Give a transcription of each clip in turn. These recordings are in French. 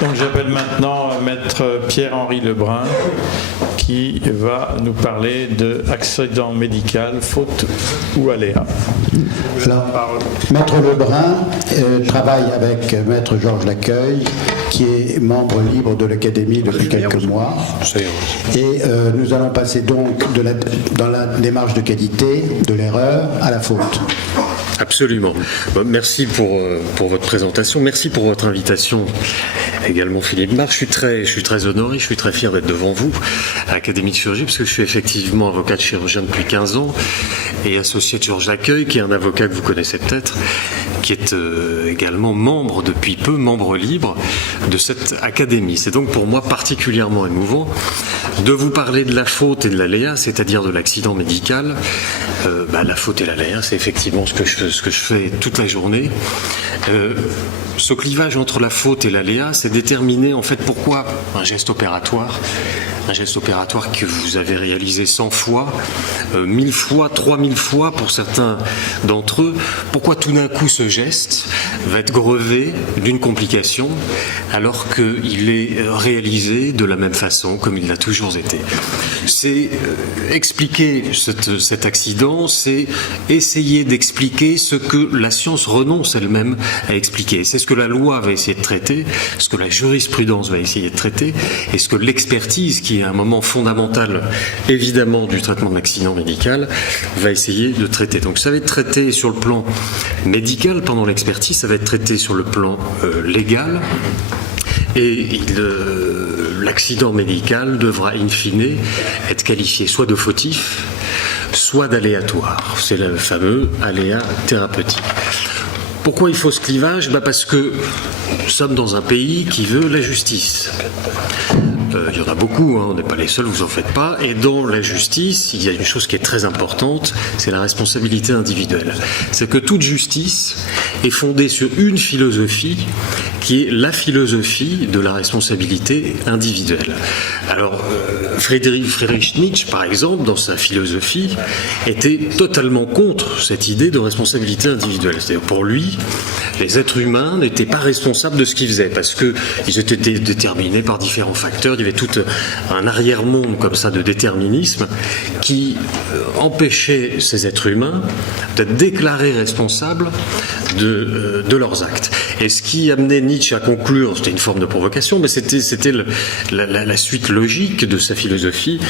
Donc j'appelle maintenant Maître Pierre-Henri Lebrun qui va nous parler de accident médical, faute ou aléa. Alors, Maître Lebrun travaille avec Maître Georges Laccueil, qui est membre libre de l'Académie depuis quelques mois. Et nous allons passer donc dans la démarche de qualité, de l'erreur à la faute. Absolument. Merci pour votre présentation. Merci pour votre invitation également, Philippe Marc. Je suis très honoré, je suis très fier d'être devant vous à l'Académie de chirurgie, parce que je suis effectivement avocat de chirurgien depuis 15 ans et associé de Georges Laccueil, qui est un avocat que vous connaissez peut-être, qui est également membre depuis peu, membre libre de cette académie. C'est donc pour moi particulièrement émouvant de vous parler de la faute et de l'aléa, c'est-à-dire de l'accident médical. La faute et l'aléa, c'est effectivement ce que je fais toute la journée. Ce clivage entre la faute et l'aléa, c'est déterminer en fait pourquoi un geste opératoire que vous avez réalisé 100 fois, 1000 fois, 3000 fois pour certains d'entre eux, pourquoi tout d'un coup ce geste va être grevé d'une complication alors qu'il est réalisé de la même façon comme il l'a toujours été. C'est expliquer cet accident, c'est essayer d'expliquer ce que la science renonce elle-même à expliquer. C'est ce que la loi va essayer de traiter, ce que la jurisprudence va essayer de traiter, et ce que l'expertise, qui est un moment fondamental évidemment du traitement de l'accident médical, va essayer de traiter. Donc ça va être traité sur le plan médical pendant l'expertise, ça va être traité sur le plan légal, et l'accident médical devra in fine être qualifié soit de fautif, soit d'aléatoire. C'est le fameux aléa thérapeutique. Pourquoi il faut ce clivage ? Parce que nous sommes dans un pays qui veut la justice. Il y en a beaucoup, on n'est pas les seuls, vous en faites pas. Et dans la justice, il y a une chose qui est très importante, c'est la responsabilité individuelle. C'est que toute justice est fondée sur une philosophie qui est la philosophie de la responsabilité individuelle. Alors, Friedrich Nietzsche, par exemple, dans sa philosophie, était totalement contre cette idée de responsabilité individuelle. C'est-à-dire, pour lui, les êtres humains n'étaient pas responsables de ce qu'ils faisaient, parce qu'ils étaient déterminés par différents facteurs. Il y avait tout un arrière-monde comme ça de déterminisme qui empêchait ces êtres humains d'être déclarés responsables de leurs actes. Et ce qui amenait Nietzsche à conclure, c'était une forme de provocation, mais c'était la suite logique de sa philosophie.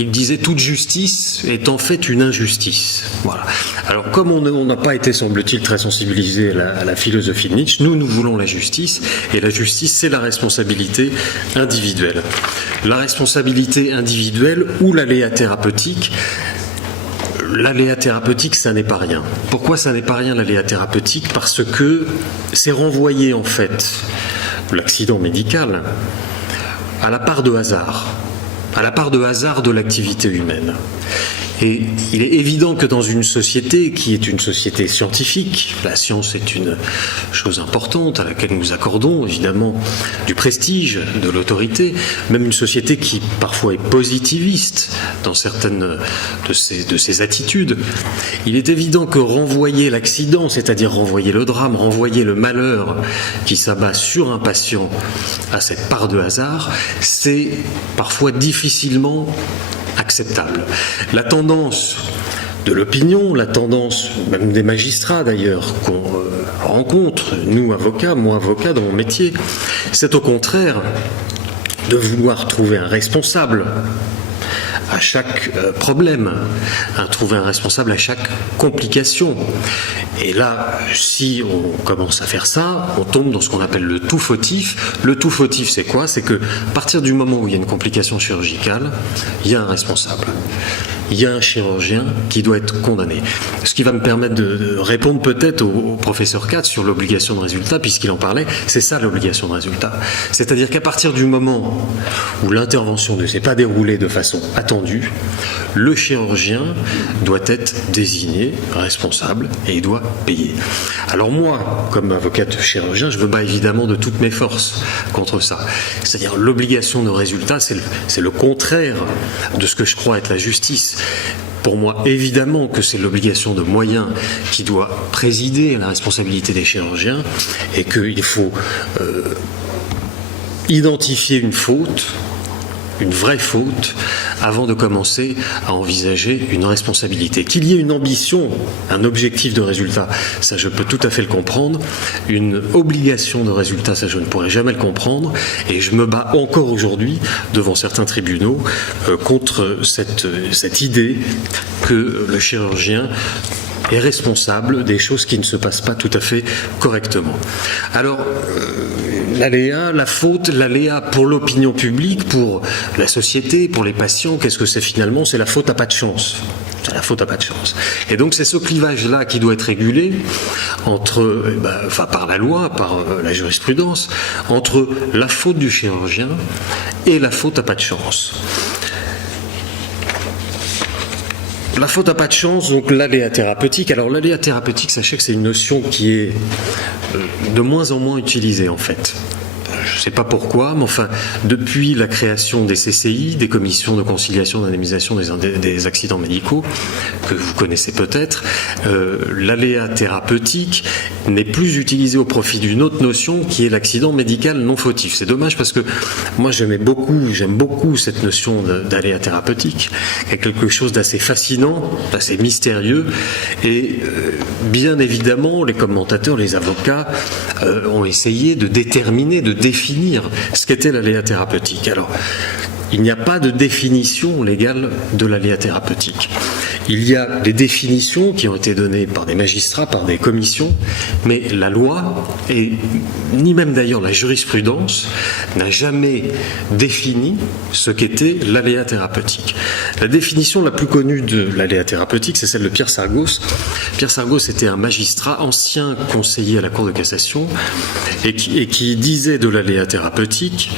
Il disait: toute justice est en fait une injustice. Voilà. Alors comme on n'a pas été, semble-t-il, très sensibilisé à la philosophie de Nietzsche, nous voulons la justice, et la justice, c'est la responsabilité individuelle. La responsabilité individuelle ou l'aléa thérapeutique. L'aléa thérapeutique, ça n'est pas rien. Pourquoi ça n'est pas rien, l'aléa thérapeutique ? Parce que c'est renvoyer en fait l'accident médical à la part de hasard, de l'activité humaine. Et il est évident que dans une société qui est une société scientifique, la science est une chose importante à laquelle nous accordons évidemment du prestige, de l'autorité, même une société qui parfois est positiviste dans certaines de ses attitudes, il est évident que renvoyer l'accident, c'est-à-dire renvoyer le drame, renvoyer le malheur qui s'abat sur un patient à cette part de hasard, c'est parfois difficilement acceptable. La tendance de l'opinion, la tendance même des magistrats d'ailleurs qu'on rencontre, nous avocats, moi avocat dans mon métier, c'est au contraire de vouloir trouver un responsable à chaque problème, trouver un responsable à chaque complication. Et là, si on commence à faire ça, on tombe dans ce qu'on appelle le tout fautif. Le tout fautif, c'est quoi ? C'est que à partir du moment où il y a une complication chirurgicale, il y a un responsable. Il y a un chirurgien qui doit être condamné. Ce qui va me permettre de répondre peut-être au professeur Katz sur l'obligation de résultat, puisqu'il en parlait, c'est ça l'obligation de résultat. C'est-à-dire qu'à partir du moment où l'intervention ne s'est pas déroulée de façon attendue, le chirurgien doit être désigné responsable et il doit payer. Alors moi, comme avocat de chirurgien, je me bats évidemment de toutes mes forces contre ça. C'est-à-dire l'obligation de résultat, c'est le contraire de ce que je crois être la justice. Pour moi, évidemment que c'est l'obligation de moyens qui doit présider à la responsabilité des chirurgiens et qu'il faut identifier une faute, une vraie faute, avant de commencer à envisager une responsabilité. Qu'il y ait une ambition, un objectif de résultat, ça je peux tout à fait le comprendre. Une obligation de résultat, ça je ne pourrais jamais le comprendre. Et je me bats encore aujourd'hui, devant certains tribunaux, contre cette idée que le chirurgien est responsable des choses qui ne se passent pas tout à fait correctement. Alors, l'aléa, la faute, l'aléa pour l'opinion publique, pour la société, pour les patients, qu'est-ce que c'est finalement? C'est la faute à pas de chance. C'est la faute à pas de chance. Et donc c'est ce clivage-là qui doit être régulé entre, par la loi, par la jurisprudence, entre la faute du chirurgien et la faute à pas de chance. La faute à pas de chance, donc l'aléa thérapeutique. Alors l'aléa thérapeutique, sachez que c'est une notion qui est de moins en moins utilisée en fait. Je ne sais pas pourquoi, mais enfin, depuis la création des CCI, des commissions de conciliation d'indemnisation des accidents médicaux, que vous connaissez peut-être, l'aléa thérapeutique n'est plus utilisé au profit d'une autre notion qui est l'accident médical non fautif. C'est dommage parce que moi j'aime beaucoup cette notion d'aléa thérapeutique. Il y a quelque chose d'assez fascinant, d'assez mystérieux et bien évidemment les commentateurs, les avocats ont essayé de déterminer, de définir ce qu'était l'aléa thérapeutique. Alors, il n'y a pas de définition légale de l'aléa thérapeutique. Il y a des définitions qui ont été données par des magistrats, par des commissions, mais la loi, et ni même d'ailleurs la jurisprudence, n'a jamais défini ce qu'était l'aléa thérapeutique. La définition la plus connue de l'aléa thérapeutique, c'est celle de Pierre Sargos. Pierre Sargos était un magistrat, ancien conseiller à la Cour de cassation, et qui disait de l'aléa thérapeutique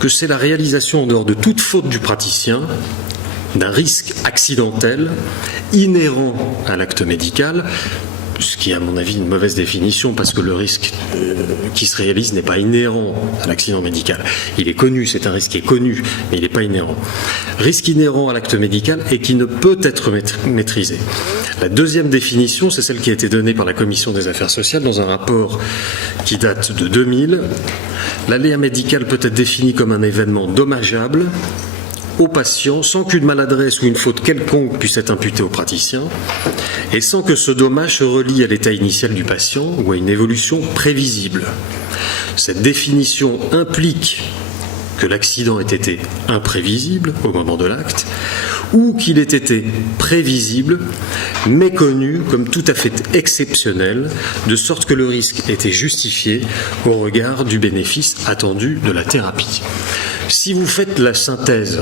que c'est la réalisation en dehors de toute faute du praticien d'un risque accidentel inhérent à l'acte médical, ce qui est à mon avis une mauvaise définition parce que le risque qui se réalise n'est pas inhérent à l'accident médical. Il est connu, c'est un risque qui est connu, mais il n'est pas inhérent. Risque inhérent à l'acte médical et qui ne peut être maîtrisé. La deuxième définition, c'est celle qui a été donnée par la Commission des affaires sociales dans un rapport qui date de 2000. L'aléa médical peut être défini comme un événement dommageable au patient sans qu'une maladresse ou une faute quelconque puisse être imputée au praticien et sans que ce dommage se relie à l'état initial du patient ou à une évolution prévisible. Cette définition implique que l'accident ait été imprévisible au moment de l'acte ou qu'il ait été prévisible, mais connu comme tout à fait exceptionnel, de sorte que le risque était justifié au regard du bénéfice attendu de la thérapie. Si vous faites la synthèse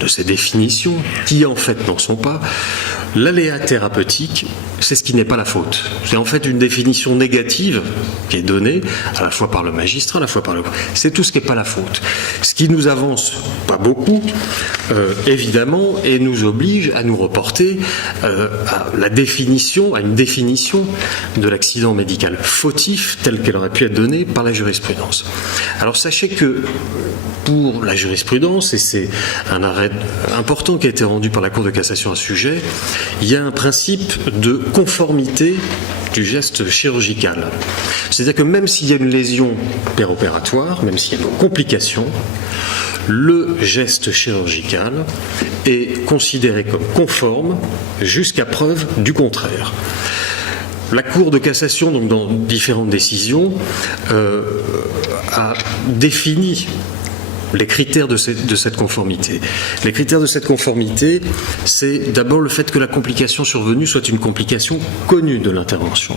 de ces définitions, qui en fait n'en sont pas, l'aléa thérapeutique, c'est ce qui n'est pas la faute. C'est en fait une définition négative qui est donnée à la fois par le magistrat, à la fois par le... C'est tout ce qui n'est pas la faute. Ce qui nous avance pas beaucoup, évidemment, et nous oblige à nous reporter à une définition de l'accident médical fautif telle qu'elle aurait pu être donnée par la jurisprudence. Alors sachez que pour la jurisprudence, et c'est un arrêt important qui a été rendu par la Cour de cassation à ce sujet, il y a un principe de conformité du geste chirurgical. C'est-à-dire que même s'il y a une lésion péropératoire, même s'il y a une complication, le geste chirurgical est considéré comme conforme jusqu'à preuve du contraire. La Cour de cassation, donc dans différentes décisions, a défini les critères de cette conformité. Les critères de cette conformité, c'est d'abord le fait que la complication survenue soit une complication connue de l'intervention.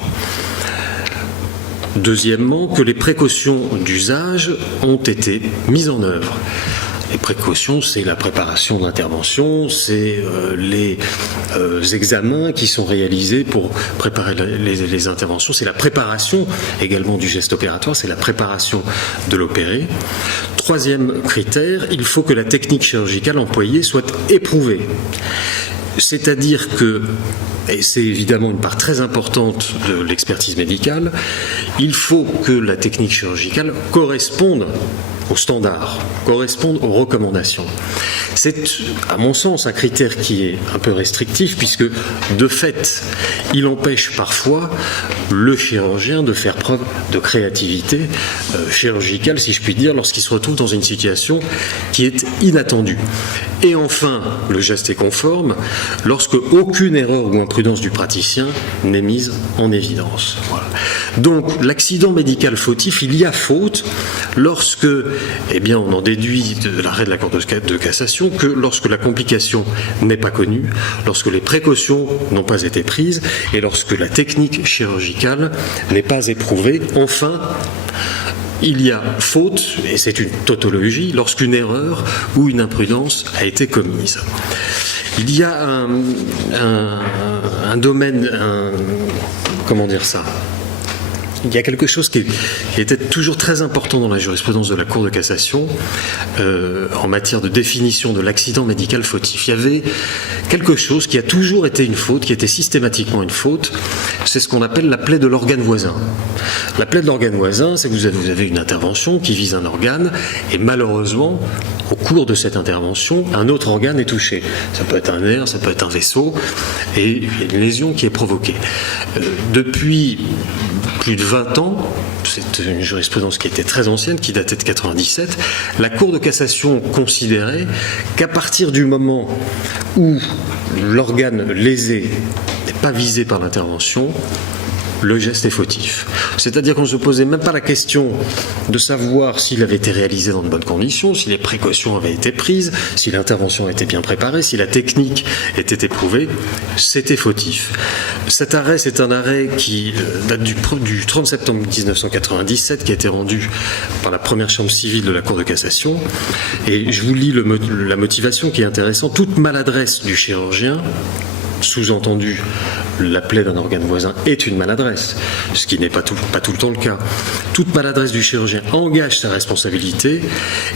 Deuxièmement, que les précautions d'usage ont été mises en œuvre. Les précautions, c'est la préparation d'intervention, c'est les examens qui sont réalisés pour préparer les interventions, c'est la préparation également du geste opératoire, c'est la préparation de l'opéré. Troisième critère, il faut que la technique chirurgicale employée soit éprouvée. C'est-à-dire que, et c'est évidemment une part très importante de l'expertise médicale, il faut que la technique chirurgicale corresponde aux standards, correspondent aux recommandations. C'est, à mon sens, un critère qui est un peu restrictif puisque, de fait, il empêche parfois le chirurgien de faire preuve de créativité chirurgicale, si je puis dire, lorsqu'il se retrouve dans une situation qui est inattendue. Et enfin, le geste est conforme lorsque aucune erreur ou imprudence du praticien n'est mise en évidence. Voilà. Donc, l'accident médical fautif, il y a faute lorsque, eh bien, on en déduit de l'arrêt de la Cour de cassation que lorsque la complication n'est pas connue, lorsque les précautions n'ont pas été prises et lorsque la technique chirurgicale n'est pas éprouvée. Enfin, il y a faute, et c'est une tautologie, lorsqu'une erreur ou une imprudence a été commise. Il y a un domaine, comment dire ça ? Il y a quelque chose qui était toujours très important dans la jurisprudence de la Cour de cassation en matière de définition de l'accident médical fautif. Il y avait quelque chose qui a toujours été une faute, qui était systématiquement une faute, c'est ce qu'on appelle la plaie de l'organe voisin. La plaie de l'organe voisin, c'est que vous avez une intervention qui vise un organe et malheureusement, au cours de cette intervention, un autre organe est touché. Ça peut être un nerf, ça peut être un vaisseau et il y a une lésion qui est provoquée. Depuis plus de 20 ans, c'est une jurisprudence qui était très ancienne, qui datait de 97, la Cour de cassation considérait qu'à partir du moment où l'organe lésé n'est pas visé par l'intervention, le geste est fautif. C'est-à-dire qu'on ne se posait même pas la question de savoir s'il avait été réalisé dans de bonnes conditions, si les précautions avaient été prises, si l'intervention était bien préparée, si la technique était éprouvée, c'était fautif. Cet arrêt, c'est un arrêt qui date du 30 septembre 1997, qui a été rendu par la première chambre civile de la Cour de cassation. Et je vous lis la motivation qui est intéressante. Toute maladresse du chirurgien, sous-entendu, la plaie d'un organe voisin est une maladresse, ce qui n'est pas tout le temps le cas. Toute maladresse du chirurgien engage sa responsabilité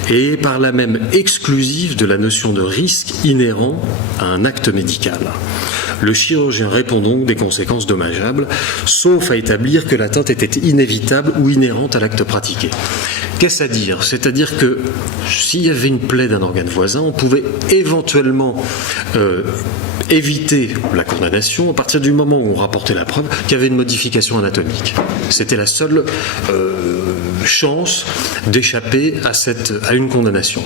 et est par là même exclusive de la notion de risque inhérent à un acte médical. Le chirurgien répond donc des conséquences dommageables, sauf à établir que l'atteinte était inévitable ou inhérente à l'acte pratiqué. Qu'est-ce à dire ? C'est-à-dire que s'il y avait une plaie d'un organe voisin, on pouvait éventuellement éviter la condamnation à partir du moment où on rapportait la preuve qu'il y avait une modification anatomique. C'était la seule chance d'échapper à une condamnation.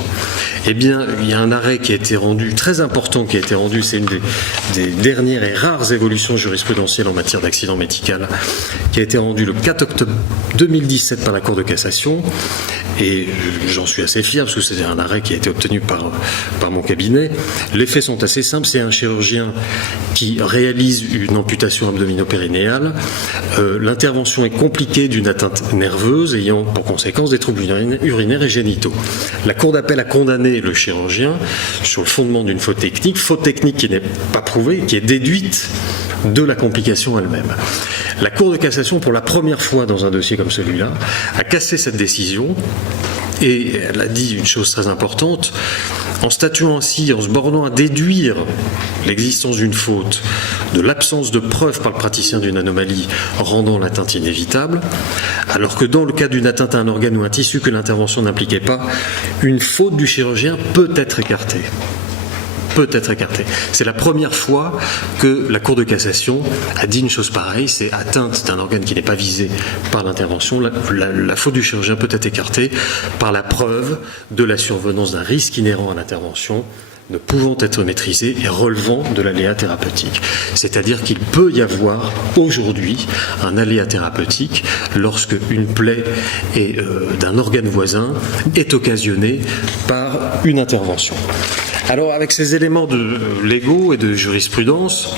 Eh bien, il y a un arrêt qui a été rendu, très important, qui a été rendu, c'est une des dernières et rares évolutions jurisprudentielles en matière d'accident médical, qui a été rendu le 4 octobre 2017 par la Cour de cassation, et j'en suis assez fier, parce que c'est un arrêt qui a été obtenu par mon cabinet. Les faits sont assez simples, c'est un chirurgien qui réalise une amputation abdominopérinéale. L'intervention est compliquée d'une atteinte nerveuse ayant pour conséquence des troubles urinaires et génitaux. La Cour d'appel a condamné le chirurgien sur le fondement d'une faute technique qui n'est pas prouvée, qui est déduite de la complication elle-même. La Cour de cassation, pour la première fois dans un dossier comme celui-là, a cassé cette décision et elle a dit une chose très importante, en statuant ainsi, en se bornant à déduire l'existence d'une faute de l'absence de preuve par le praticien d'une anomalie rendant l'atteinte inévitable, alors que dans le cas d'une atteinte à un organe ou un tissu que l'intervention n'impliquait pas, une faute du chirurgien peut être écartée. C'est la première fois que la Cour de cassation a dit une chose pareille, c'est atteinte d'un organe qui n'est pas visé par l'intervention, la faute du chirurgien peut être écartée par la preuve de la survenance d'un risque inhérent à l'intervention ne pouvant être maîtrisé et relevant de l'aléa thérapeutique. C'est-à-dire qu'il peut y avoir aujourd'hui un aléa thérapeutique lorsque une plaie d'un organe voisin est occasionnée par une intervention. Alors, avec ces éléments légaux et de jurisprudence,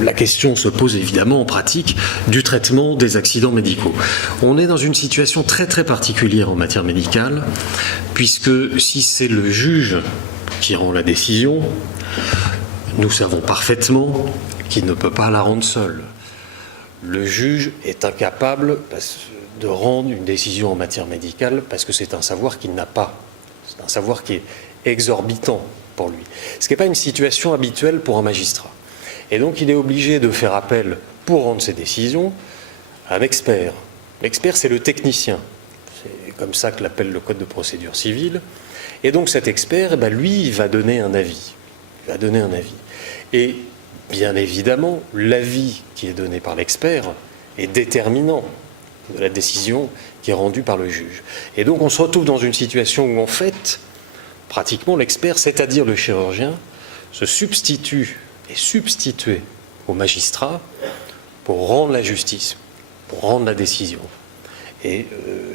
la question se pose évidemment en pratique du traitement des accidents médicaux. On est dans une situation très très particulière en matière médicale, puisque si c'est le juge qui rend la décision, nous savons parfaitement qu'il ne peut pas la rendre seul. Le juge est incapable de rendre une décision en matière médicale parce que c'est un savoir qu'il n'a pas. C'est un savoir qui est exorbitant pour lui. Ce qui n'est pas une situation habituelle pour un magistrat. Et donc il est obligé de faire appel, pour rendre ses décisions, à un expert. L'expert, c'est le technicien. C'est comme ça que l'appelle le Code de procédure civile. Et donc cet expert, lui, il va donner un avis. Et bien évidemment, l'avis qui est donné par l'expert est déterminant de la décision qui est rendue par le juge. Et donc on se retrouve dans une situation où en fait, pratiquement l'expert, c'est-à-dire le chirurgien, se substitue et substitué au magistrat pour rendre la justice, pour rendre la décision. Et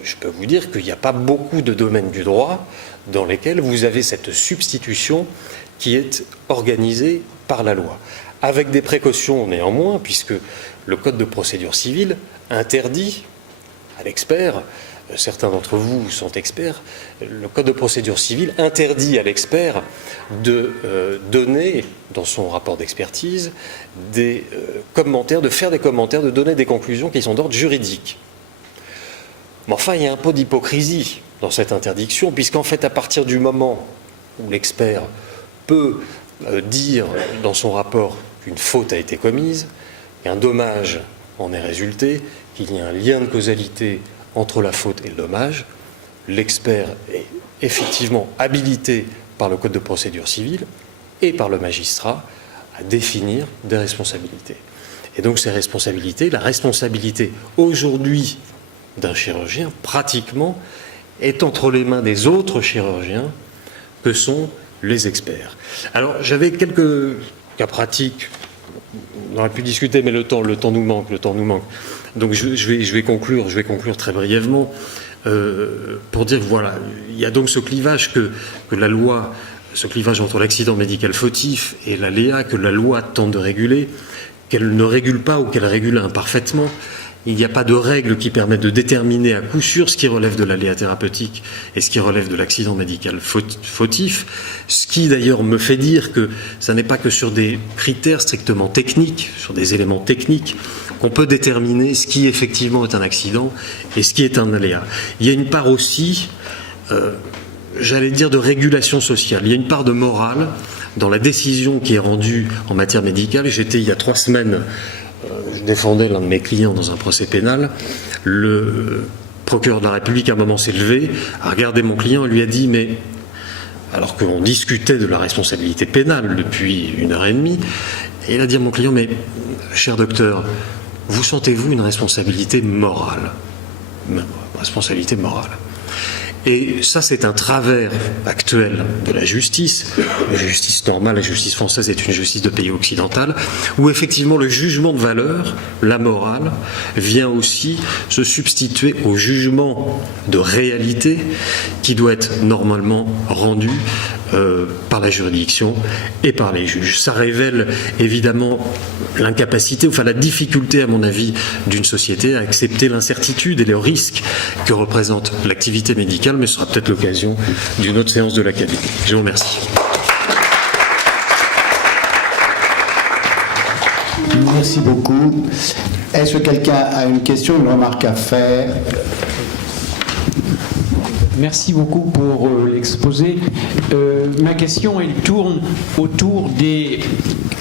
je peux vous dire qu'il n'y a pas beaucoup de domaines du droit dans lesquels vous avez cette substitution qui est organisée par la loi. Avec des précautions néanmoins, puisque le Code de procédure civile interdit à l'expert, certains d'entre vous sont experts, le Code de procédure civile interdit à l'expert de donner, dans son rapport d'expertise, des commentaires, de faire des commentaires, de donner des conclusions qui sont d'ordre juridique. Mais enfin, il y a un peu d'hypocrisie dans cette interdiction, puisqu'en fait, à partir du moment où l'expert peut dire dans son rapport qu'une faute a été commise, qu'un dommage en est résulté, qu'il y a un lien de causalité entre la faute et le dommage, l'expert est effectivement habilité par le Code de procédure civile et par le magistrat à définir des responsabilités. Et donc ces responsabilités, la responsabilité aujourd'hui d'un chirurgien, pratiquement, est entre les mains des autres chirurgiens que sont les experts. Alors, j'avais quelques cas pratiques, on aurait pu discuter, mais le temps nous manque. Donc, je vais conclure très brièvement pour dire que voilà, il y a donc ce clivage que la loi, ce clivage entre l'accident médical fautif et l'aléa que la loi tente de réguler, qu'elle ne régule pas ou qu'elle régule imparfaitement. Il n'y a pas de règles qui permettent de déterminer à coup sûr ce qui relève de l'aléa thérapeutique et ce qui relève de l'accident médical fautif, ce qui d'ailleurs me fait dire que ça n'est pas que sur des critères strictement techniques, sur des éléments techniques, qu'on peut déterminer ce qui effectivement est un accident et ce qui est un aléa. Il y a une part aussi, j'allais dire, de régulation sociale. Il y a une part de morale dans la décision qui est rendue en matière médicale. J'étais il y a 3 semaines... Je défendais l'un de mes clients dans un procès pénal. Le procureur de la République, à un moment, s'est levé, a regardé mon client et lui a dit, mais alors qu'on discutait de la responsabilité pénale depuis 1h30, et il a dit à mon client, mais cher docteur, vous sentez-vous une responsabilité morale? Responsabilité morale. Et ça, c'est un travers actuel de la justice. La justice normale, la justice française est une justice de pays occidental, où effectivement le jugement de valeur, la morale, vient aussi se substituer au jugement de réalité qui doit être normalement rendu par la juridiction et par les juges. Ça révèle évidemment l'incapacité, enfin la difficulté à mon avis d'une société à accepter l'incertitude et le risque que représente l'activité médicale, mais ce sera peut-être l'occasion d'une autre séance de l'Académie. Je vous remercie. Merci beaucoup. Est-ce que quelqu'un a une question, une remarque à faire? Merci beaucoup pour l'exposé. Ma question, elle tourne autour des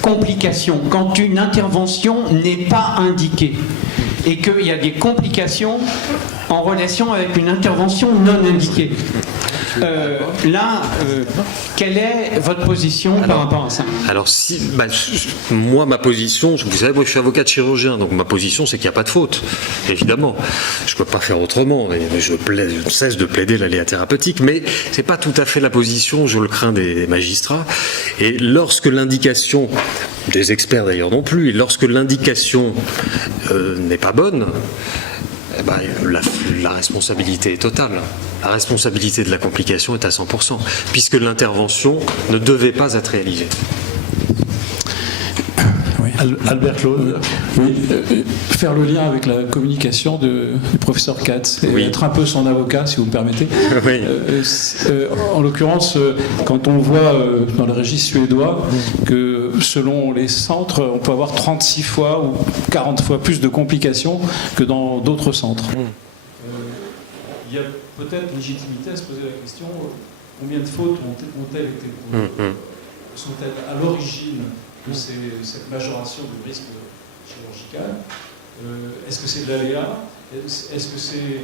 complications. Quand une intervention n'est pas indiquée et qu'il y a des complications en relation avec une intervention non indiquée. Quelle est votre position par rapport à ça? Alors, moi, ma position, vous savez, moi je suis avocat de chirurgien, donc ma position c'est qu'il n'y a pas de faute, évidemment. Je ne peux pas faire autrement, je ne cesse de plaider l'aléa thérapeutique, mais ce n'est pas tout à fait la position, je le crains, des magistrats. Et lorsque l'indication, des experts d'ailleurs non plus, et lorsque l'indication n'est pas bonne, la responsabilité est totale. La responsabilité de la complication est à 100%, puisque l'intervention ne devait pas être réalisée. Oui. Albert Claude, oui, faire le lien avec la communication du professeur Katz et être un peu son avocat, si vous me permettez. Oui. En l'occurrence, quand on voit dans le registre suédois que selon les centres, on peut avoir 36 fois ou 40 fois plus de complications que dans d'autres centres. Il y a peut-être légitimité à se poser la question, combien de fautes ont-elles été sont-elles à l'origine de cette majoration du risque chirurgical? Est-ce que c'est de l'aléa? Est-ce que c'est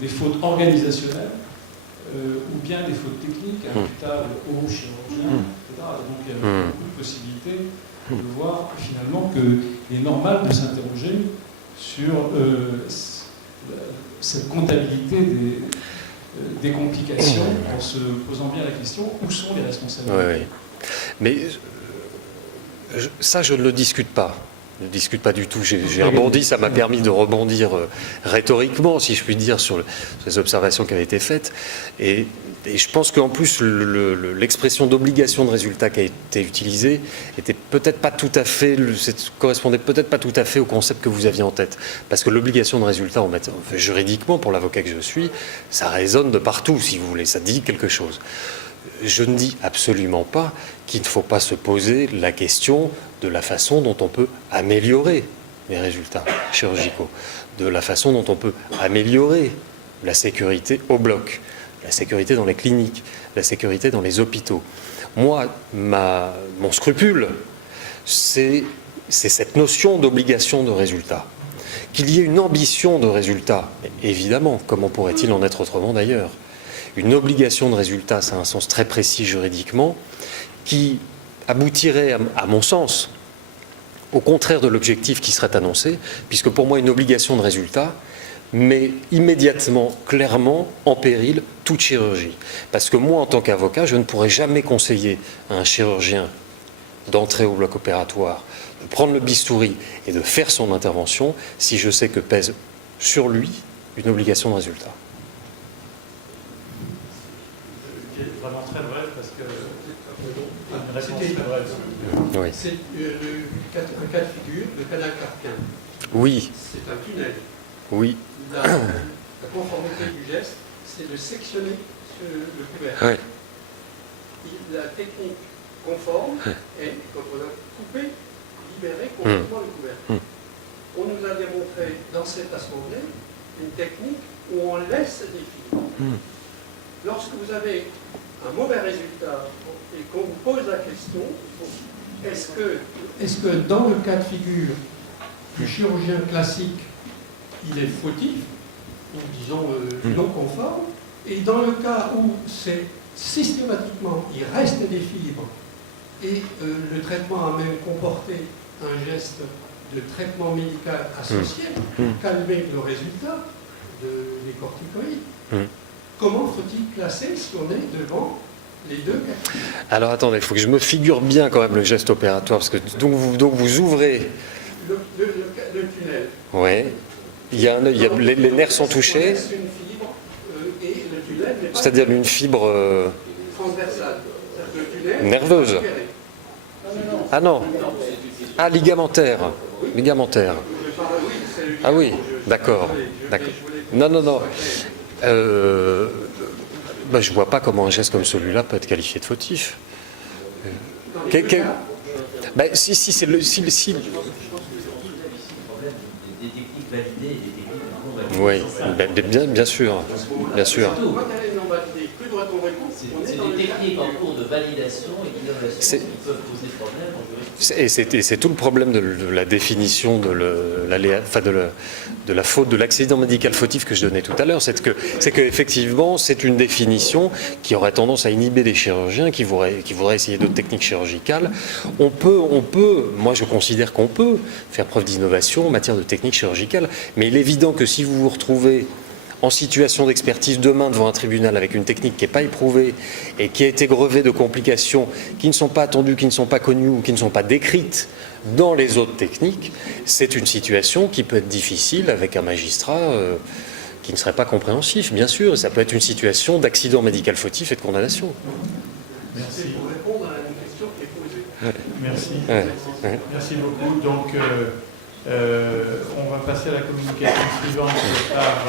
des fautes organisationnelles ou bien des fautes techniques imputables aux chirurgiens, etc. Donc il y a beaucoup de possibilités de voir finalement qu'il est normal de s'interroger sur cette comptabilité des complications en se posant bien la question où sont les responsabilités. Oui. Mais ça, je ne le discute pas. Je ne discute pas du tout. J'ai rebondi, ça m'a permis de rebondir rhétoriquement, si je puis dire, sur les observations qui avaient été faites. Et je pense qu'en plus, l'expression d'obligation de résultat qui a été utilisée était peut-être pas tout à fait, correspondait peut-être pas tout à fait au concept que vous aviez en tête. Parce que l'obligation de résultat, juridiquement, pour l'avocat que je suis, ça résonne de partout, si vous voulez. Ça dit quelque chose. Je ne dis absolument pas qu'il ne faut pas se poser la question de la façon dont on peut améliorer les résultats chirurgicaux, de la façon dont on peut améliorer la sécurité au bloc, la sécurité dans les cliniques, la sécurité dans les hôpitaux. Moi, mon scrupule, c'est cette notion d'obligation de résultat. Qu'il y ait une ambition de résultat, évidemment, comment pourrait-il en être autrement d'ailleurs ? Une obligation de résultat, ça a un sens très précis juridiquement, qui aboutirait, à mon sens, au contraire de l'objectif qui serait annoncé, puisque pour moi, une obligation de résultat met immédiatement, clairement, en péril toute chirurgie. Parce que moi, en tant qu'avocat, je ne pourrais jamais conseiller à un chirurgien d'entrer au bloc opératoire, de prendre le bistouri et de faire son intervention si je sais que pèse sur lui une obligation de résultat. Vraiment très bref parce que une réponse C'était- très brève. Oui. C'est un cas de figure, le canal carpien. Oui, C'est un tunnel. oui, La conformité du geste, c'est de sectionner le couvercle. ouais. La technique conforme est, quand on a coupé, libéré complètement le couvercle. On nous a démontré dans cette assemblée une technique où on laisse des fibres. Lorsque vous avez un mauvais résultat et qu'on vous pose la question, est-ce que dans le cas de figure du chirurgien classique, il est fautif, ou disons non conforme, et dans le cas où c'est systématiquement, il reste des fibres, et le traitement a même comporté un geste de traitement médical associé, calmer le résultat des corticoïdes. Comment faut-il classer si on est devant les deux cas? Alors attendez, il faut que je me figure bien quand même le geste opératoire, parce que donc vous ouvrez. Le tunnel. Oui. Les nerfs sont touchés. On laisse une fibre et le tunnel n'est pas C'est-à-dire une fibre transversale. Le tunnel nerveuse. est opéré. Ah non. Ah, ligamentaire. Ligamentaire. Ah oui, d'accord. Non. Je vois pas comment un geste comme celui-là peut être qualifié de fautif. Si c'est le. Si, des techniques validées et des techniques non validées. oui, bien sûr. Bien sûr. Quand elle est non validée, que doit-on répondre? C'est des techniques en cours de validation et d'innovation qui peuvent poser problème en juridiction. Et c'est tout le problème de la définition de la faute, de l'accident médical fautif que je donnais tout à l'heure. C'est que effectivement, c'est une définition qui aurait tendance à inhiber les chirurgiens qui voudraient essayer d'autres techniques chirurgicales. Moi je considère qu'on peut faire preuve d'innovation en matière de technique chirurgicale, mais il est évident que si vous vous retrouvez en situation d'expertise demain devant un tribunal avec une technique qui n'est pas éprouvée et qui a été grevée de complications qui ne sont pas attendues, qui ne sont pas connues ou qui ne sont pas décrites dans les autres techniques, c'est une situation qui peut être difficile avec un magistrat qui ne serait pas compréhensif, bien sûr. Et ça peut être une situation d'accident médical fautif et de condamnation. Merci. C'est pour répondre à la question qui est posée. Merci. Merci beaucoup. Donc, on va passer à la communication suivante par